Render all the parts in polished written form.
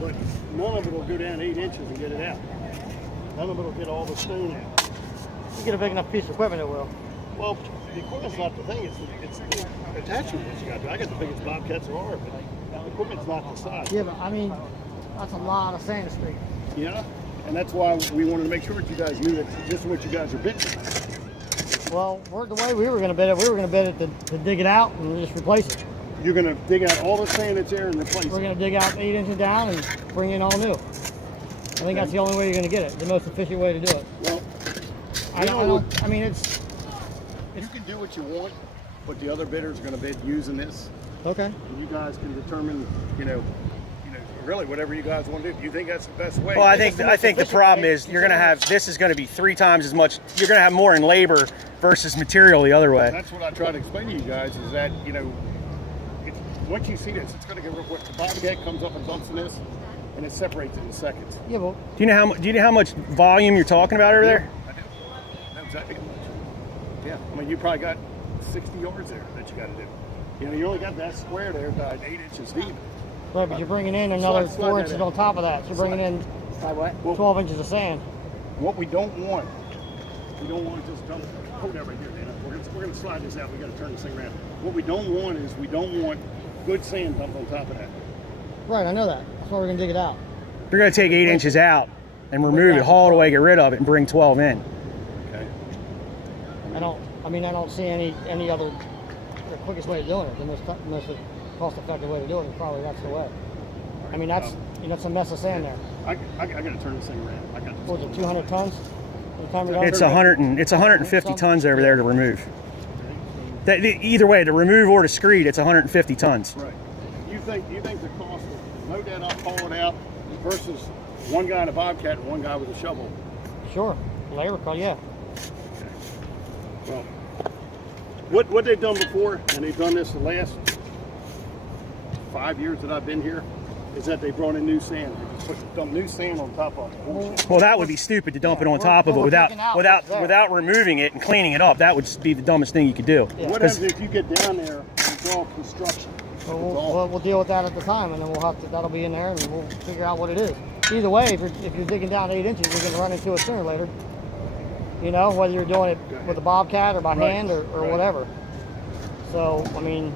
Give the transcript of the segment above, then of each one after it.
but none of it will go down 8 inches and get it out. None of it will get all the stone out. You get a big enough piece of equipment, it will. Well, the equipment's not the thing, it's the attachment that you got to do. I got the biggest Bobcats there are, but the equipment's not the size. Yeah, but I mean, that's a lot of sand street. Yeah, and that's why we wanted to make sure that you guys knew that this is what you guys are bidding. Well, the way we were going to bid it, we were going to bid it to dig it out and just replace it. You're going to dig out all the sand that's there and replace it. We're going to dig out 8 inches down and bring in all new. I think that's the only way you're going to get it, the most efficient way to do it. Well, I mean, it's... You can do what you want, but the other bidder is going to bid using this. Okay. And you guys can determine, really whatever you guys want to do. If you think that's the best way. Well, I think the problem is you're going to have, this is going to be 3 times as much, you're going to have more in labor versus material the other way. That's what I try to explain to you guys is that, once you see this, it's going to get what the Bobcat comes up and dumps in this, and it separates it in seconds. Yeah, well, Do you know how much volume you're talking about over there? I do. Know exactly how much. Yeah, I mean, you probably got 60 yards there that you got to do. You only got that square there about 8 inches deep. right, but you're bringing in another 4 inches on top of that. So you're bringing in 12 inches of sand. What we don't want to just dump. Hold that right here, Dana. We're going to slide this out. We got to turn this thing around. What we don't want is we don't want good sand dumped on top of that. Right, I know that. That's why we're going to dig it out. You're going to take 8 inches out and remove it, haul it away, get rid of it, and bring 12 in. Okay. I don't see any other, the quickest way of doing it. The most cost-effective way to do it is probably that's the way. I mean, that's it's a mess of sand there. I got to turn this thing around. I got this. What was it, 200 tons? It's 150 tons over there to remove. Either way, to remove or to screed, it's 150 tons. Right. You think the cost of load that up, haul it out, versus one guy in a Bobcat and one guy with a shovel? Sure. Labor cost, yeah. Well, what they've done before, and they've done this the last 5 years that I've been here, is that they brought in new sand. They just dump new sand on top of it. Well, that would be stupid to dump it on top of it without removing it and cleaning it up. That would just be the dumbest thing you could do. Yeah. What happens if you get down there? It's all construction. So we'll deal with that at the time, and then that'll be in there, and we'll figure out what it is. Either way, if you're digging down 8 inches, you're going to run into it sooner or later. Whether you're doing it with a Bobcat or by hand or whatever. So, I mean,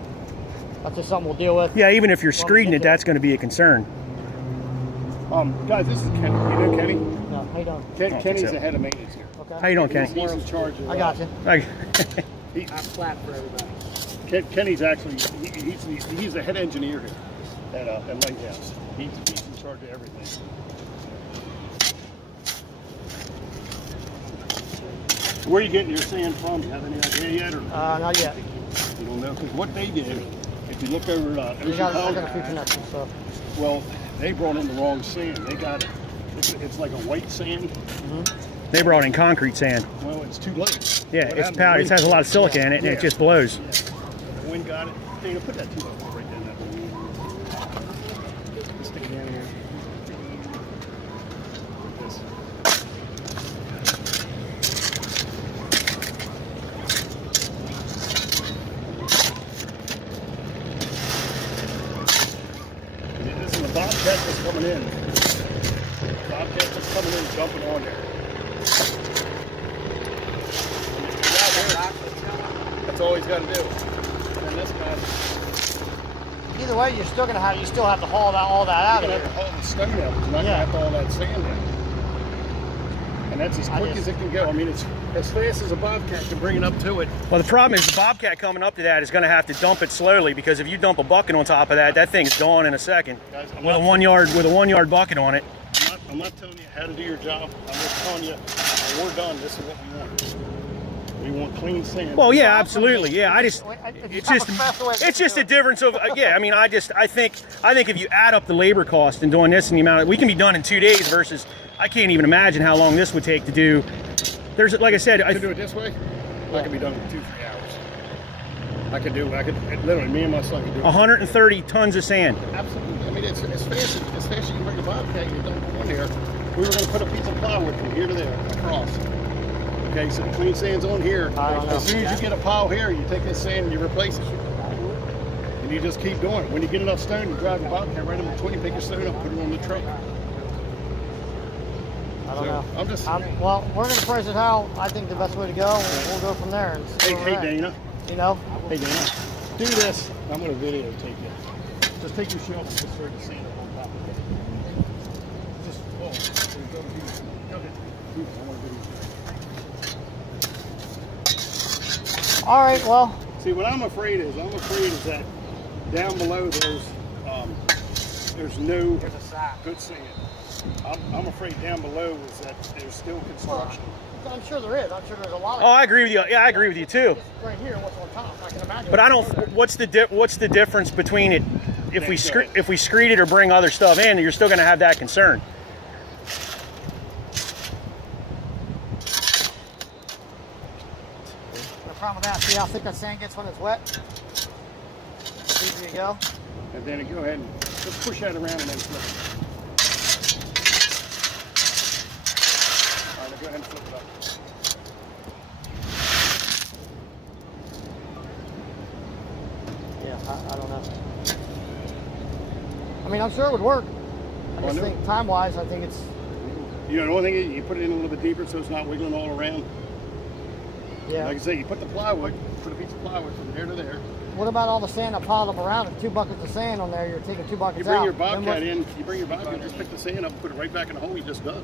that's just something we'll deal with. Yeah, even if you're screeding it, that's going to be a concern. Guys, this is Kenny. You know Kenny? No, how you doing? Kenny's the head of maintenance here. Okay. How you doing, Kenny? He's in charge of. I got you. I'm flat for everybody. Kenny's actually he's the head engineer here at Lighthouse. He's in charge of everything. Where are you getting your sand from? Do you have any idea yet? Or? Not yet. You don't know? Because what they did, if you look over at I got a few connections, so. Well, they brought in the wrong sand. They got it's like a white sand. Mm-hmm. They brought in concrete sand. Well, it's too late. Yeah, it's powder. It has a lot of silica in it, and it just blows. Yeah. The wind got it. Dana, put that 2 right down that way. Stick it down here. This. This is the Bobcat that's coming in. Bobcat that's coming in, jumping on there. That's all he's got to do. And then this guy. Either way, you still have to haul all that out of You're it. going to have to haul the stone out. You're not going to have to haul that sand out. And that's as quick as it can go. I mean, it's as fast as a Bobcat can bring it up to it. Well, the problem is the Bobcat coming up to that is going to have to dump it slowly, because if you dump a bucket on top of that, that thing's gone in a second. Guys, with a 1 yard bucket on it. I'm not telling you how to do your job. I'm just telling you, when we're done, this is what we want. We want clean sand. Well, yeah, absolutely. Yeah, it's just a difference of yeah. I mean, I think if you add up the labor cost and doing this and the amount, we can be done in 2 days versus I can't even imagine how long this would take to do. There's, like I said, to do it this way, I can be done in 2-3 hours. I could literally, me and my son could do it. 130 tons of sand. Absolutely. I mean, it's as fast as you can bring a Bobcat, you dump it on there. We were going to put a piece of plywood from here to there across. Okay, so the clean sand's on here. As soon as you get a pile here, you take this sand and you replace it. And you just keep doing it. When you get enough stone, you drive the bobcat right in between, pick your stone up, put it on the truck. I don't know. I'm just. Well, we're going to price it how I think the best way to go, and we'll go from there. And see where we're at. Dana. You know? Hey, Dana. Do this. I'm going to videotape you. Just take your shovel and just throw the sand up on top of it. Just, oh, go ahead. I want to videotape. All right, well. See, what I'm afraid is that down below there's no There's a sack. good sand. I'm afraid down below is that there's still construction. I'm sure there is. I'm sure there's a lot of. Oh, I agree with you. Yeah, I agree with you too. Right here, what's on top? I can imagine. But I don't. What's the difference between it if we screed it or bring other stuff in? You're still going to have that concern. The problem with that, see how thick that sand gets when it's wet? Easy to go. And then go ahead and just push that around and then flip it. All right, now go ahead and flip it up. Yeah, I don't know. I mean, I'm sure it would work. I just think time-wise, I think it's. You know, the only thing is you put it in a little bit deeper so it's not wiggling all around. Yeah. Like I say, you put the plywood, put a piece of plywood from there to there. What about all the sand that piled up around it? 2 buckets of sand on there. You're taking 2 buckets You bring out. your bobcat in, just pick the sand up and put it right back in the hole you just dug.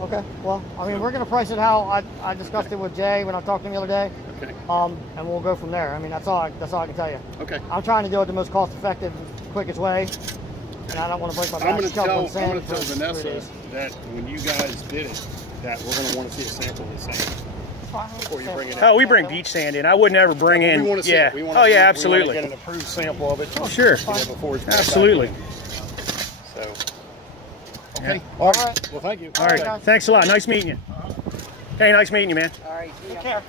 Okay. Well, I mean, we're going to price it how I discussed it with Jay when I talked to him the other day. Okay. And we'll go from there. I mean, that's all I can tell you. Okay. I'm trying to do it the most cost-effective, quickest way, and I don't want to break my back. I'm going to tell sand Vanessa that when you guys did it, that we're going to want to see a sample of the sand before you bring it out. Oh, we bring beach sand in. I would never bring in. We want to see yeah. it. We want Oh to, yeah, we absolutely. want to get an approved sample of it. Oh sure. Before it's Absolutely. So. Okay. Yeah. All right. Well, thank you. All right. Thanks a lot. Nice meeting you. Hey, nice meeting you, man. All right. Take care.